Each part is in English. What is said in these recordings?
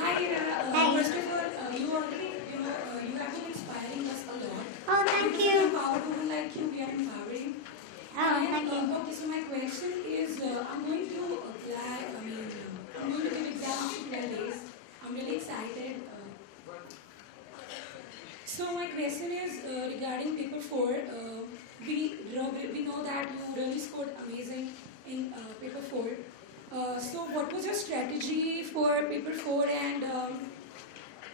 Hi, Hi. first of all, you already, you have been inspiring us a lot. Oh, thank Because you. of empowered women like you, we are empowering. Oh, And, thank you. okay, so my question is, I'm going to apply, I'm going to give exam after 12 days. I'm really excited. So my question is regarding paper 4. We know that you really scored amazing in paper 4. So what was your strategy for paper 4 and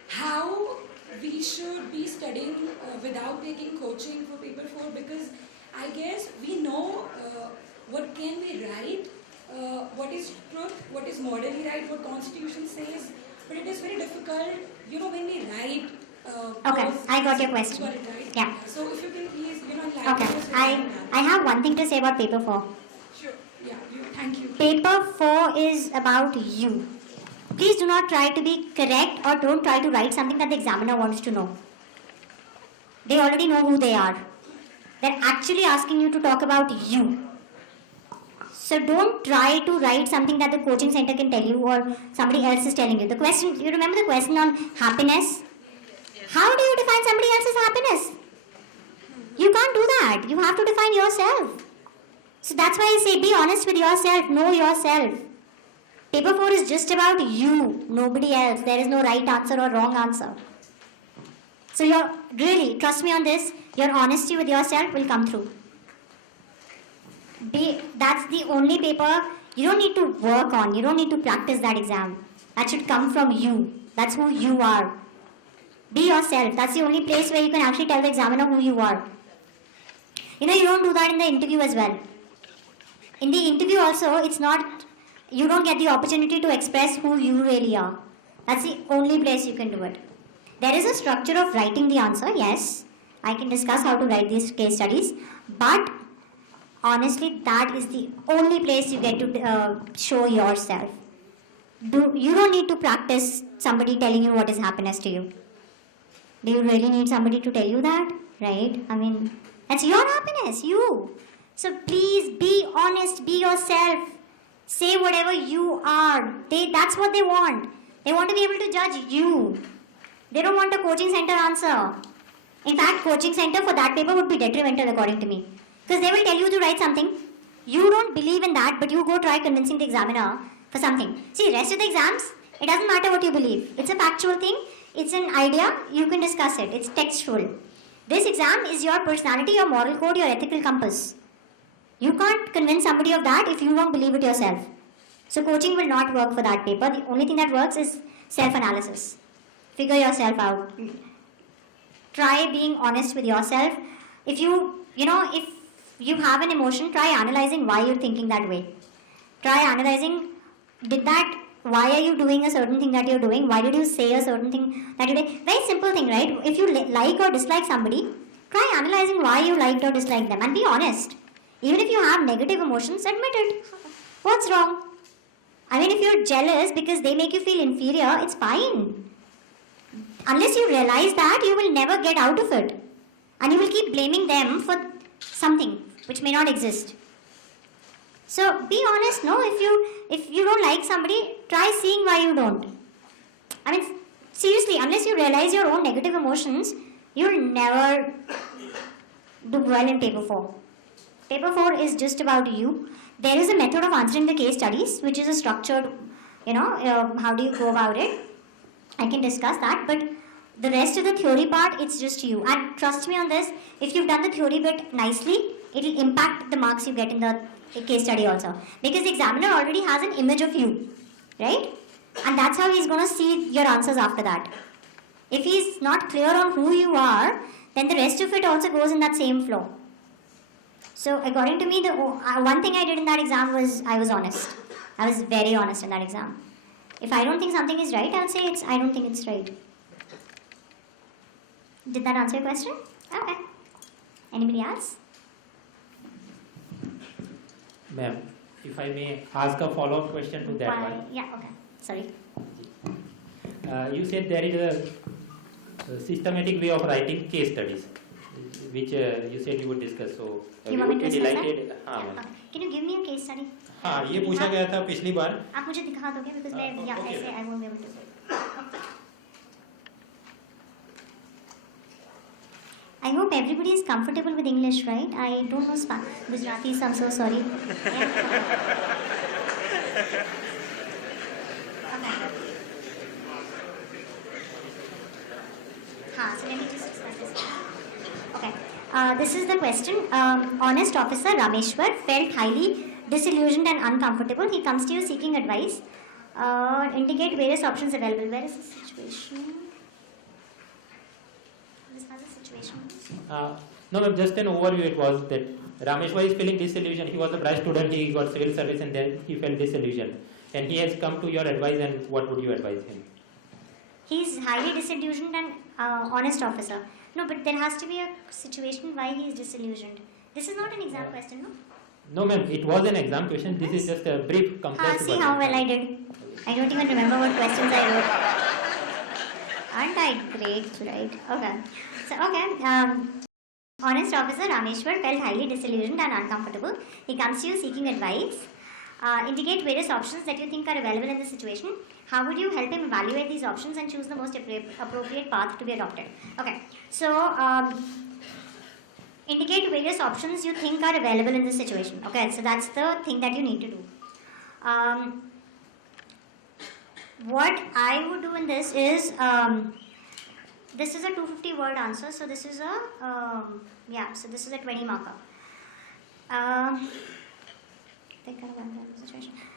how we should be studying without taking coaching for paper 4? Because I guess we know what can we write, what is truth, what is morally right, what constitution says, but it is very difficult, when we write. Okay, I got your question. You got it right? Yeah. So if you can please, enlighten Okay, us I, regarding I that. have one thing to say about paper 4. Sure. Yeah, thank you. Paper 4 is about you. Please do not try to be correct or don't try to write something that the examiner wants to know. They already know who they are. They're actually asking you to talk about you. So don't try to write something that the coaching center can tell you or somebody else is telling you. The question, you remember the question on happiness? How do you define somebody else's happiness? You can't do that. You have to define yourself. So that's why I say be honest with yourself. Know yourself. Paper 4 is just about you, nobody else. There is no right answer or wrong answer. So really, trust me on this, your honesty with yourself will come through. That's the only paper you don't need to work on. You don't need to practice that exam. That should come from you. That's who you are. Be yourself. That's the only place where you can actually tell the examiner who you are. You don't do that in the interview as well. In the interview also, you don't get the opportunity to express who you really are. That's the only place you can do it. There is a structure of writing the answer, yes. I can discuss how to write these case studies. But honestly, that is the only place you get to show yourself. You don't need to practice somebody telling you what is happiness to you. Do you really need somebody to tell you that? Right? That's your happiness, you. So please be honest, be yourself. Say whatever you are. That's what they want. They want to be able to judge you. They don't want a coaching center answer. In fact, coaching center for that paper would be detrimental according to me. Because they will tell you to write something. You don't believe in that, but you go try convincing the examiner for something. See, rest of the exams, it doesn't matter what you believe. It's a factual thing. It's an idea. You can discuss it. It's textual. This exam is your personality, your moral code, your ethical compass. You can't convince somebody of that if you don't believe it yourself. So coaching will not work for that paper. The only thing that works is self-analysis. Figure yourself out. Try being honest with yourself. If you have an emotion, try analyzing why you're thinking that way. Try analyzing, why are you doing a certain thing that you're doing? Why did you say a certain thing that you did? Very simple thing, right? If you like or dislike somebody, try analyzing why you liked or disliked them and be honest. Even if you have negative emotions, admit it. What's wrong? If you're jealous because they make you feel inferior, it's fine. Unless you realize that, you will never get out of it. And you will keep blaming them for something which may not exist. So be honest, no? If you don't like somebody, try seeing why you don't. Seriously, unless you realize your own negative emotions, you'll never do well in paper 4. Paper 4 is just about you. There is a method of answering the case studies, which is a structured, how do you go about it? I can discuss that, but the rest of the theory part, it's just you. And trust me on this, if you've done the theory bit nicely, it'll impact the marks you get in the case study also. Because the examiner already has an image of you, right? And that's how he's going to see your answers after that. If he's not clear on who you are, then the rest of it also goes in that same flow. So according to me, the one thing I did in that exam was I was honest. I was very honest in that exam. If I don't think something is right, I'll say I don't think it's right. Did that answer your question? Okay. Anybody else? Ma'am, if I may ask a follow-up question to that one. Yeah, okay. Sorry. You said there is a systematic way of writing case studies, which you said you would discuss. So you want me to discuss that? हाँ Yeah, okay. Can you give me a case study? हाँ, ये पूछा गया था पिछली बार. आप मुझे दिखा दोगे because मैं ऐसे I won't be able to. I hope everybody is comfortable with English, right? I don't know Gujarati, so I'm so sorry. Okay. So let me just discuss this. Okay. This is the question. Honest officer Rameshwar felt highly disillusioned and uncomfortable. He comes to you seeking advice. Indicate various options available. Where is the situation? This has a situation. No, ma'am, just an overview. It was that Rameshwar is feeling disillusioned. He was a bright student. He got civil service, and then he felt disillusioned. And he has come to your advice. And what would you advise him? He's highly disillusioned and honest officer. No, but there has to be a situation why he is disillusioned. This is not an exam question, no? No, ma'am. It was an exam question. This is just a brief compressed. See how well I did. I don't even remember what questions I wrote. Aren't I great, right? Okay. So, honest officer Rameshwar felt highly disillusioned and uncomfortable. He comes to you seeking advice. Indicate various options that you think are available in this situation. How would you help him evaluate these options and choose the most appropriate path to be adopted? Okay. So, indicate various options you think are available in this situation. Okay. So, that's the thing that you need to do. What I would do in this is, this is a 250 word answer. So, this is a, so this is a 20 marker.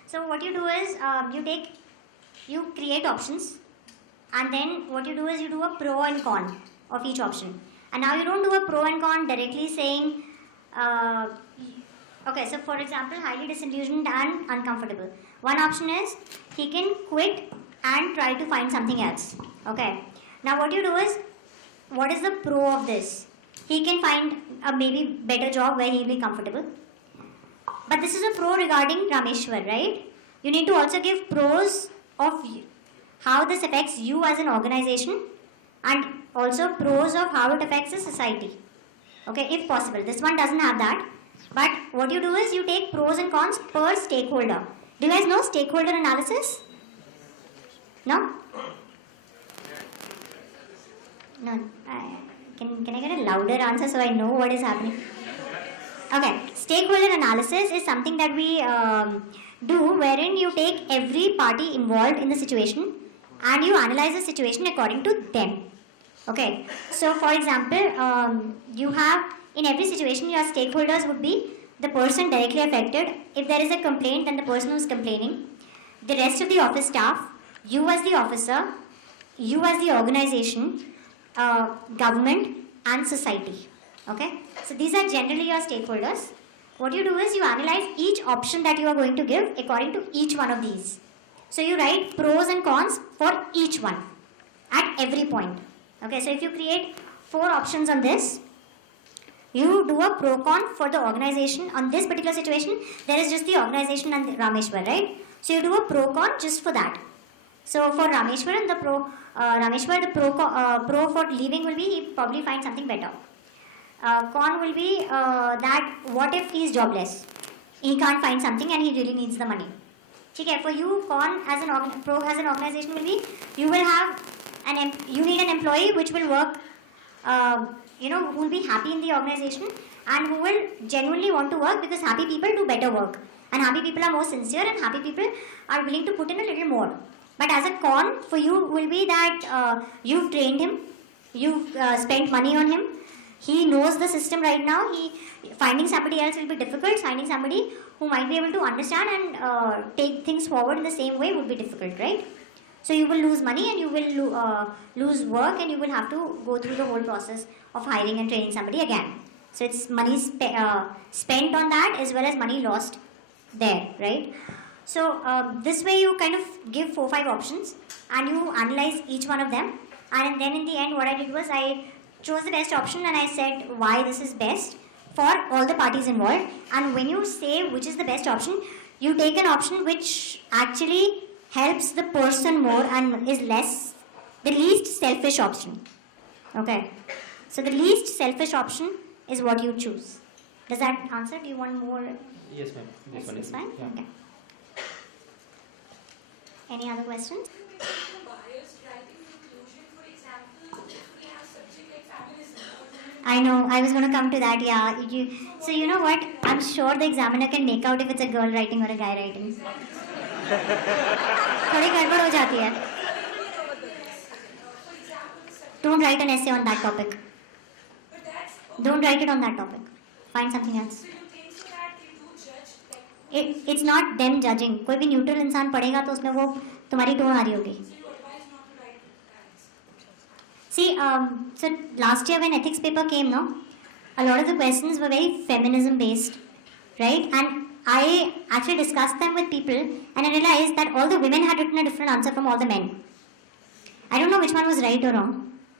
So what you do is you create options, and then what you do is you do a pro and con of each option. And now you don't do a pro and con directly saying, okay, so for example, highly disillusioned and uncomfortable. One option is he can quit and try to find something else. Okay. Now what you do is, what is the pro of this? He can find a maybe better job where he will be comfortable. But this is a pro regarding Rameshwar, right? You need to also give pros of how this affects you as an organization, and also pros of how it affects the society. Okay, if possible. This one doesn't have that. But what you do is you take pros and cons per stakeholder. Do you guys know stakeholder analysis? No? No. Can I get a louder answer so I know what is happening? Okay, stakeholder analysis is something that we do wherein you take every party involved in the situation and you analyze the situation according to them. Okay, so for example, you have in every situation your stakeholders would be the person directly affected. If there is a complaint, then the person who is complaining, the rest of the office staff, you as the officer, you as the organization, government and society. Okay, so these are generally your stakeholders. What you do is you analyze each option that you are going to give according to each one of these. So you write pros and cons for each one at every point. Okay, so if you create 4 options on this, you do a pro con for the organization. On this particular situation, there is just the organization and Rameshwar, right? So you do a pro con just for that. So for Rameshwar and the pro for leaving will be he probably finds something better. Con will be that what if he is jobless? He can't find something and he really needs the money. Okay, for you, con as an pro as an organization will be you will have you need an employee which will work, who will be happy in the organization and who will genuinely want to work, because happy people do better work and happy people are more sincere and happy people are willing to put in a little more. But as a con for you will be that you've trained him, you've spent money on him. He knows the system right now. Finding somebody else will be difficult. Finding somebody who might be able to understand and take things forward in the same way would be difficult, right? So you will lose money and you will lose work and you will have to go through the whole process of hiring and training somebody again. So it's money spent on that as well as money lost there, right? So this way you kind of give 4-5 options and you analyze each one of them, and then in the end what I did was I chose the best option and I said why this is best for all the parties involved. And when you say which is the best option, you take an option which actually helps the person more and is the least selfish option. Okay, so the least selfish option is what you choose. Does that answer? Do you want more? Yes, ma'am. This one is fine. yeah. Okay. Any other questions? Biased writing conclusion, for example, if we have subject like feminism or women. I know, I was going to come to that, yeah. So you know what? I'm sure the examiner can make out if it's a girl writing or a guy writing. थोड़ी गड़बड़ हो जाती है. Don't write an essay on that topic. But that's Don't write it on that topic. Find something else. so you think so that they do judge like It's not them judging. कोई भी neutral इंसान पढ़ेगा तो उसमें वो तुम्हारी tone आ रही होगी. so you advise not to write that. See, so last year when ethics paper came, no, a lot of the questions were very feminism based, right? And I actually discussed them with people, and I realized that all the women had written a different answer from all the men. I don't know which one was right or wrong,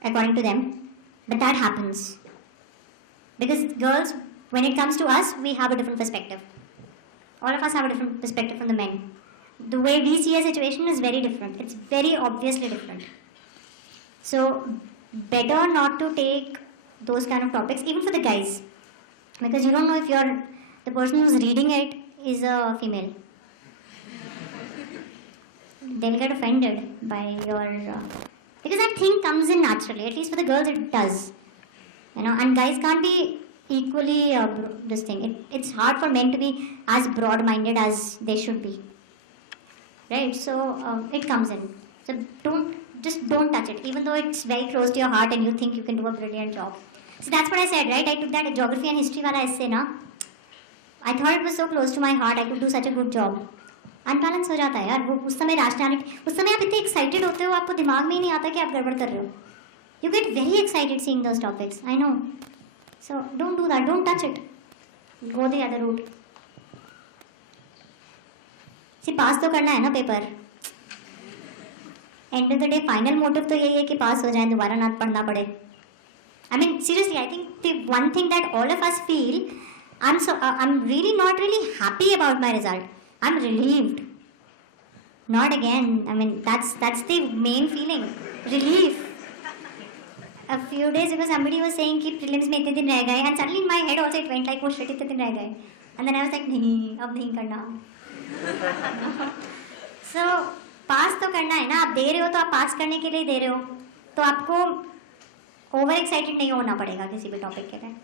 according to them, but that happens. Because girls, when it comes to us, we have a different perspective. All of us have a different perspective from the men. The way we see a situation is very different. It's very obviously different. So, better not to take those kind of topics, even for the guys, because you don't know if the person who's reading it is a female. They'll get offended by your because that thing comes in naturally. At least for the girls, it does. You know, and guys can't be equally this thing. It's hard for men to be as broad-minded as they should be, right? So it comes in. So don't touch it, even though it's very close to your heart and you think you can do a brilliant job. So that's what I said, right? I took that geography and history wala essay, na. I thought it was so close to my heart. I could do such a good job. Unbalance हो जाता है यार. वो उस समय rationality, उस समय आप इतने एक्साइटेड होते हो, आपको दिमाग में ही नहीं आता कि आप गड़बड़ कर रहे हो. You get very excited seeing those topics. I know. So don't do that. Don't touch it. Go the other route. See, पास तो करना है ना paper. End of the day, final motive तो यही है कि पास हो जाए, दोबारा ना पढ़ना पड़े. I mean, seriously, I think the one thing that all of us feel, I'm really not really happy about my result. I'm relieved. Not again. I mean, that's the main feeling. Relief. A few days ago, somebody was saying कि prelims में इतने दिन रह गए, and suddenly in my head also it went like, oh shit, इतने दिन रह गए. And then I was like, नहीं, अब नहीं करना. So, पास तो करना है ना. आप दे रहे हो तो आप पास करने के लिए दे रहे हो. तो आपको ओवर एक्साइटेड नहीं होना पड़ेगा किसी भी टॉपिक के लिए.